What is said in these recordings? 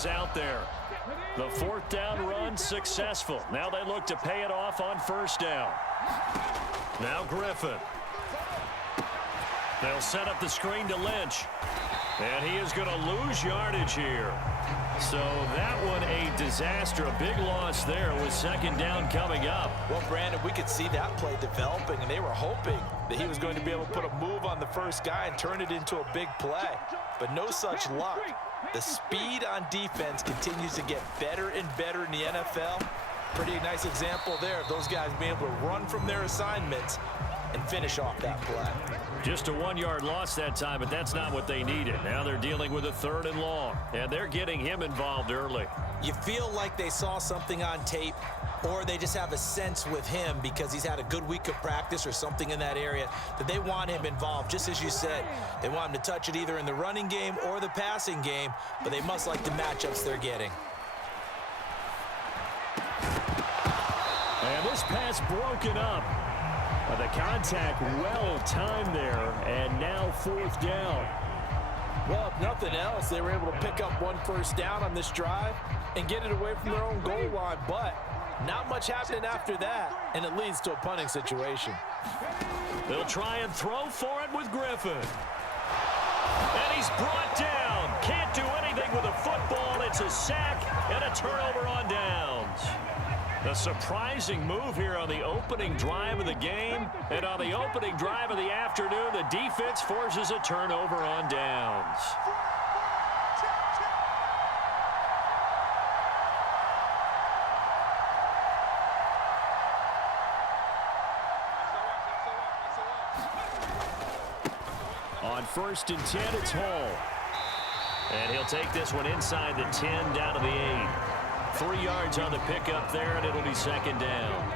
he's out there. The fourth down run successful. Now they look to pay it off on first down. Now Griffin. They'll set up the screen to Lynch. And he is going to lose yardage here. So that one a disaster. A big loss there with second down coming up. Well, Brandon, we could see that play developing, and they were hoping that he was going to be able to put a move on the first guy and turn it into a big play. But no such luck. The speed on defense continues to get better and better in the NFL. Pretty nice example there of those guys being able to run from their assignments and finish off that play. Just a 1-yard loss that time, but that's not what they needed. Now they're dealing with a 3rd and long, and they're getting him involved early. You feel like they saw something on tape, or they just have a sense with him because he's had a good week of practice or something in that area that they want him involved. Just as you said, they want him to touch it either in the running game or the passing game, but they must like the matchups they're getting. And this pass broken up. The contact well timed there, and now 4th down. Well, if nothing else, they were able to pick up 1 first down on this drive and get it away from their own goal line, but not much happening after that, and it leads to a punting situation. They'll try and throw for it with Griffin. And he's brought down. Can't do anything with a football. It's a sack and a turnover on downs. A surprising move here on the opening drive of the game. And on the opening drive of the afternoon, the defense forces a turnover on downs. On 1st and 10, it's Hall. And he'll take this one inside the 10 down to the 8. 3 yards on the pickup there, and it'll be 2nd down.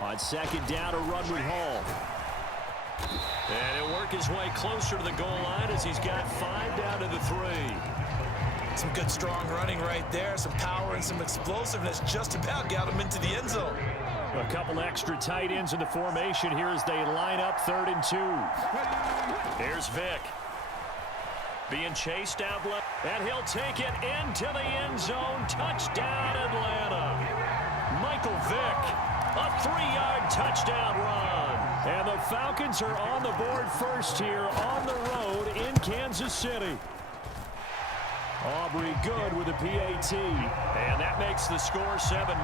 On 2nd down, a run with Hall. And he'll work his way closer to the goal line as he's got 5 down to the 3. Some good, strong running right there. Some power and some explosiveness just about got him into the end zone. A couple extra tight ends in the formation here as they line up 3rd and 2. Here's Vick. Being chased out left. And he'll take it into the end zone. Touchdown, Atlanta. Michael Vick. A 3-yard touchdown run. And the Falcons are on the board first here on the road in Kansas City. Aubrey good with a PAT. And that makes the score 7-0.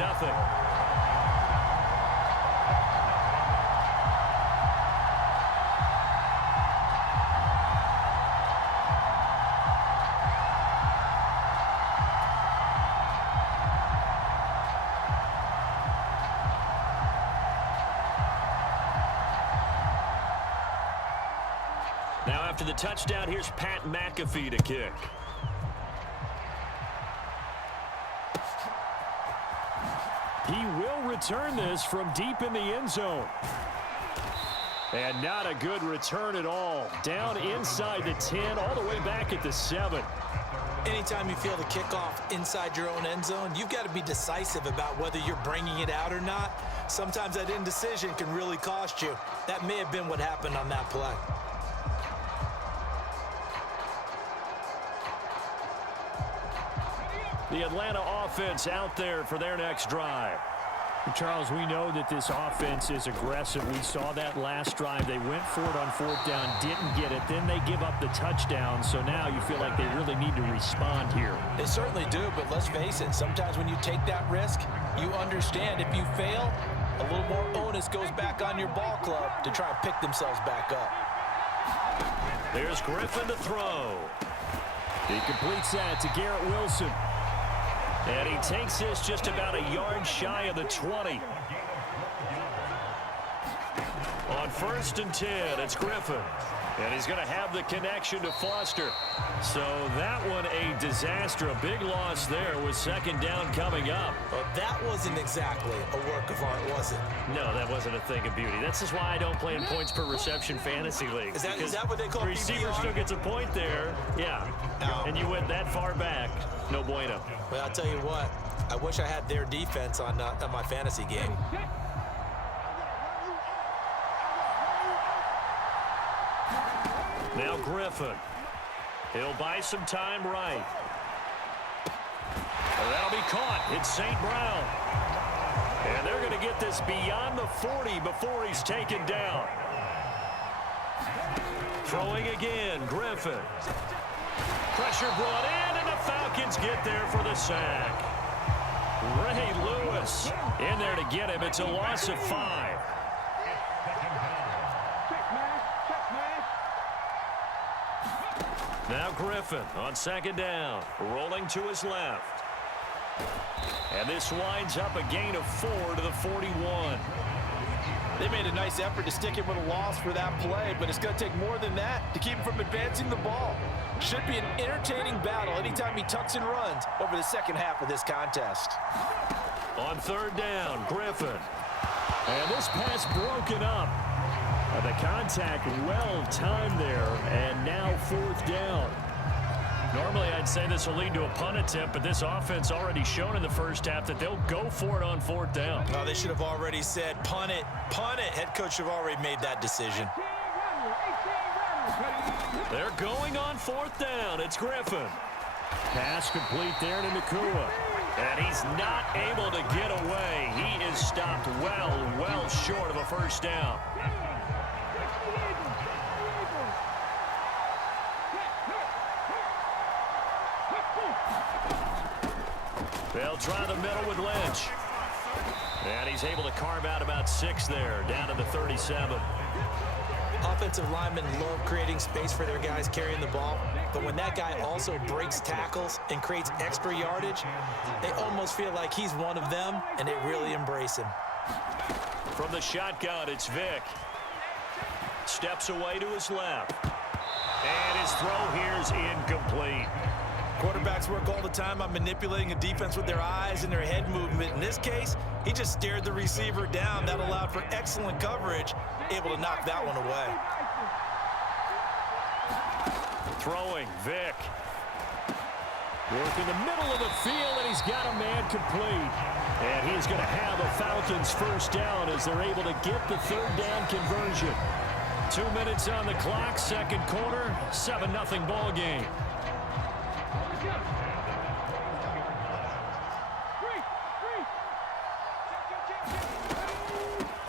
Now after the touchdown, here's Pat McAfee to kick. He will return this from deep in the end zone. And not a good return at all. Down inside the 10, all the way back at the 7. Anytime you feel the kickoff inside your own end zone, you've got to be decisive about whether you're bringing it out or not. Sometimes that indecision can really cost you. That may have been what happened on that play. The Atlanta offense out there for their next drive. Charles, we know that this offense is aggressive. We saw that last drive. They went for it on 4th down, didn't get it. Then they give up the touchdown. So now you feel like they really need to respond here. They certainly do, but let's face it. Sometimes when you take that risk, you understand if you fail, a little more onus goes back on your ball club to try and pick themselves back up. There's Griffin to throw. He completes that to Garrett Wilson. And he takes this just about a yard shy of the 20. On 1st and 10, it's Griffin. And he's going to have the connection to Foster. So that one a disaster. A big loss there with 2nd down coming up. Well, that wasn't exactly a work of art, was it? No, that wasn't a thing of beauty. That's just why I don't play in points per reception fantasy leagues. Is that what they call the receiver PPR? still gets a point there. Yeah. No. And you went that far back. No bueno. Well, I'll tell you what. I wish I had their defense on my fantasy game. Now Griffin. He'll buy some time right. That'll be caught. It's St. Brown. And they're going to get this beyond the 40 before he's taken down. Throwing again, Griffin. Pressure brought in, and the Falcons get there for the sack. Ray Lewis in there to get him. It's a loss of 5. Now Griffin on second down, rolling to his left. And this winds up a gain of 4 to the 41. They made a nice effort to stick him with a loss for that play, but it's going to take more than that to keep him from advancing the ball. Should be an entertaining battle anytime he tucks and runs over the second half of this contest. On third down, Griffin. And this pass broken up. The contact well timed there, and now fourth down. Normally, I'd say this will lead to a punt attempt, but this offense already shown in the first half that they'll go for it on fourth down. Oh, they should have already said, punt it, punt it. Head coach should have already made that decision. They're going on fourth down. It's Griffin. Pass complete there to Nakua. And he's not able to get away. He is stopped well short of a first down. They'll try the middle with Lynch. And he's able to carve out about 6 there, down to the 37. Offensive linemen love creating space for their guys carrying the ball, but when that guy also breaks tackles and creates extra yardage, they almost feel like he's one of them, and they really embrace him. From the shotgun, it's Vick. Steps away to his left. And his throw here is incomplete. Quarterbacks work all the time on manipulating a defense with their eyes and their head movement. In this case, he just stared the receiver down. That allowed for excellent coverage, able to knock that one away. Throwing, Vick. Work in the middle of the field, and he's got a man complete. And he's going to have a Falcons first down as they're able to get the third down conversion. 2 minutes on the clock, second quarter, 7-0 ball game.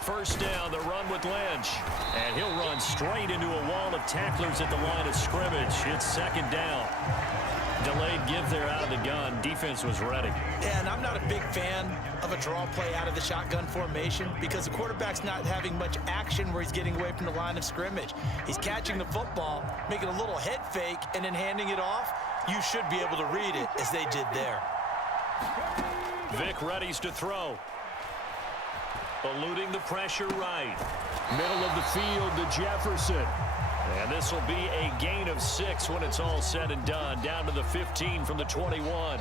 First down, the run with Lynch. And he'll run straight into a wall of tacklers at the line of scrimmage. It's second down. Delayed give there out of the gun. Defense was ready. Yeah, and I'm not a big fan of a draw play out of the shotgun formation because the quarterback's not having much action where he's getting away from the line of scrimmage. He's catching the football, making a little head fake, and then handing it off. You should be able to read it as they did there. Vick readies to throw. Eluding the pressure right. Middle of the field to Jefferson. And this will be a gain of 6 when it's all said and done. Down to the 15 from the 21.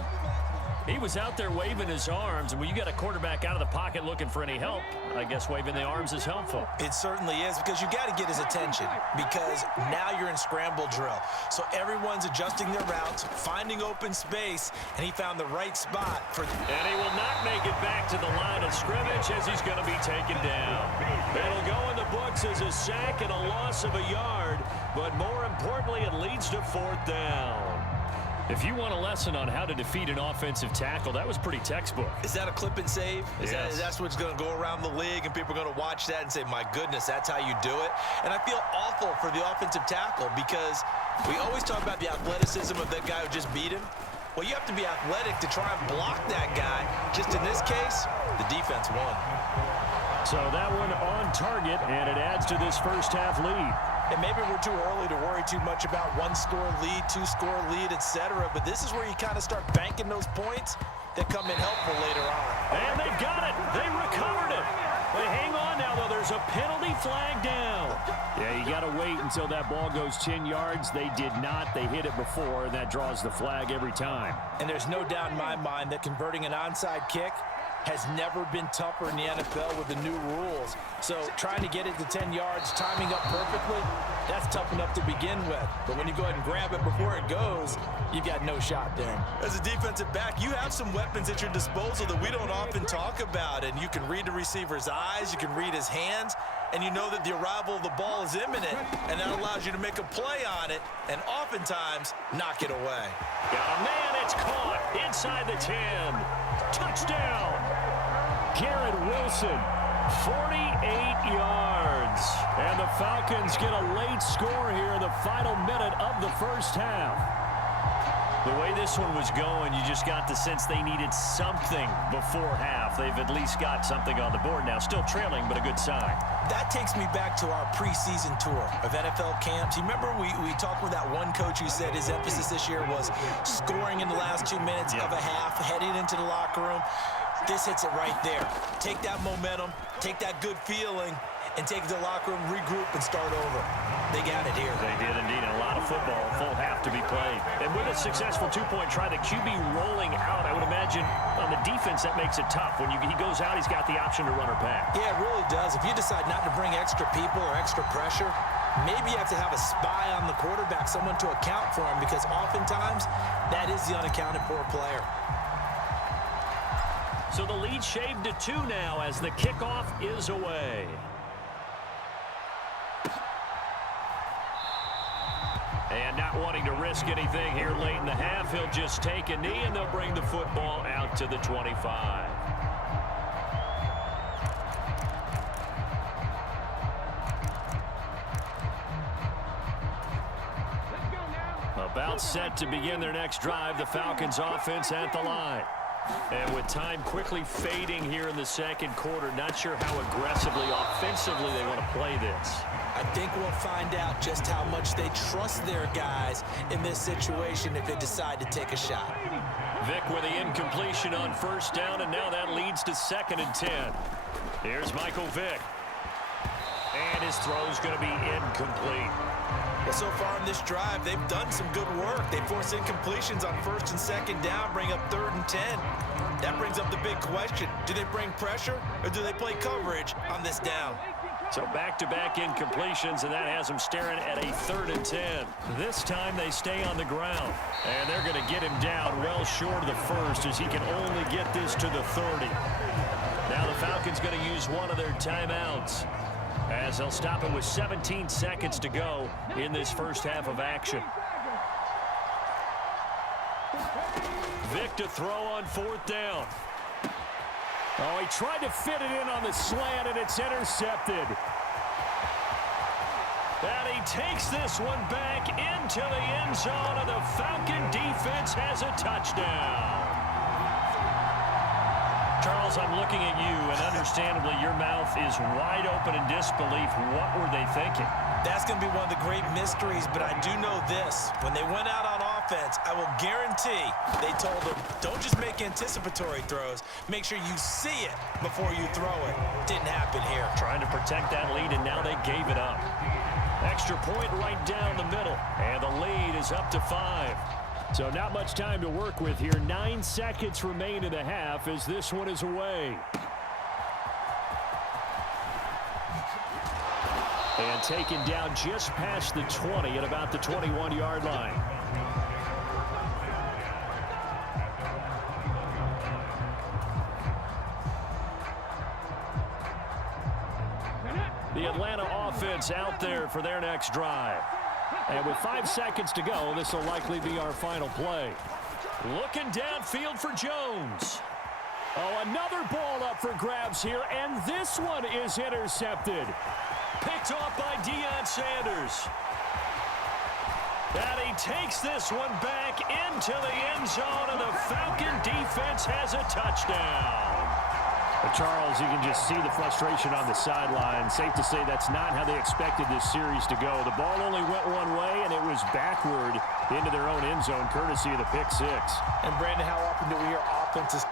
He was out there waving his arms, and when you got a quarterback out of the pocket looking for any help, I guess waving the arms is helpful. It certainly is, because you got to get his attention, because now you're in scramble drill. So everyone's adjusting their routes, finding open space, and he found the right spot for. And he will not make it back to the line of scrimmage as he's going to be taken down. It'll go in the books as a sack and a loss of a yard, but more importantly, it leads to fourth down. If you want a lesson on how to defeat an offensive tackle, that was pretty textbook. Is that a clip and save? Yes. That's what's going to go around the league, and people are going to watch that and say, my goodness, that's how you do it? And I feel awful for the offensive tackle because we always talk about the athleticism of that guy who just beat him. Well, you have to be athletic to try and block that guy. Just in this case, the defense won. So that one on target, and it adds to this first half lead. And maybe we're too early to worry too much about 1-score lead, 2-score lead, etc. But this is where you kind of start banking those points that come in helpful later on. And they got it. They recovered it. But hang on now, though. There's a penalty flag down. Yeah, you got to wait until that ball goes 10 yards. They did not. They hit it before, and that draws the flag every time. And there's no doubt in my mind that converting an onside kick has never been tougher in the NFL with the new rules. So trying to get it to 10 yards, timing up perfectly, that's tough enough to begin with. But when you go ahead and grab it before it goes, you've got no shot there. As a defensive back, you have some weapons at your disposal that we don't often talk about. And you can read the receiver's eyes, you can read his hands, and you know that the arrival of the ball is imminent, and that allows you to make a play on it and oftentimes knock it away. Got a man, it's caught inside the 10. Touchdown. Garrett Wilson, 48 yards. And the Falcons get a late score here in the final minute of the first half. The way this one was going, you just got the sense they needed something before half. They've at least got something on the board now. Still trailing, but a good sign. That takes me back to our preseason tour of NFL camps. You remember we talked with that one coach who said his emphasis this year was scoring in the last 2 minutes of a half, heading into the locker room. This hits it right there. Take that momentum, take that good feeling, and take it to the locker room, regroup, and start over. They got it here. They did indeed. A lot of football, full half to be played. And with a successful two-point try, the QB rolling out, I would imagine on the defense that makes it tough. When he goes out, he's got the option to run or pass. Yeah, it really does. If you decide not to bring extra people or extra pressure, maybe you have to have a spy on the quarterback, someone to account for him, because oftentimes that is the unaccounted for player. So the lead shaved to 2 now as the kickoff is away. And not wanting to risk anything here late in the half, he'll just take a knee, and they'll bring the football out to the 25. About set to begin their next drive, the Falcons offense at the line. And with time quickly fading here in the second quarter, not sure how aggressively, offensively they want to play this. I think we'll find out just how much they trust their guys in this situation if they decide to take a shot. Vic with the incompletion on first down, and now that leads to 2nd and 10. Here's Michael Vick. And his throw's going to be incomplete. Well, so far in this drive, they've done some good work. They force incompletions on 1st and 2nd down, bring up 3rd and 10. That brings up the big question. Do they bring pressure, or do they play coverage on this down? So back-to-back incompletions, and that has them staring at a 3rd and 10. This time they stay on the ground, and they're going to get him down well short of the first, as he can only get this to the 30. Now the Falcons going to use one of their timeouts, as they'll stop it with 17 seconds to go in this first half of action. Vic to throw on 4th down. Oh, he tried to fit it in on the slant, and it's intercepted. And he takes this one back into the end zone, and the Falcon defense has a touchdown. Charles, I'm looking at you, and understandably, your mouth is wide open in disbelief. What were they thinking? That's going to be one of the great mysteries, but I do know this. When they went out on offense, I will guarantee they told them, don't just make anticipatory throws. Make sure you see it before you throw it. Didn't happen here. Trying to protect that lead, and now they gave it up. Extra point right down the middle, and the lead is up to 5. So not much time to work with here. 9 seconds remain in the half as this one is away. And taken down just past the 20 at about the 21-yard line. The Atlanta offense out there for their next drive. And with 5 seconds to go, this will likely be our final play. Looking downfield for Jones. Oh, another ball up for grabs here, and this one is intercepted. Picked off by Deion Sanders. And he takes this one back into the end zone, and the Falcon defense has a touchdown. Charles, you can just see the frustration on the sideline. Safe to say that's not how they expected this series to go. The ball only went one way, and it was backward into their own end zone, courtesy of the pick 6. And, Brandon, how often do we hear offenses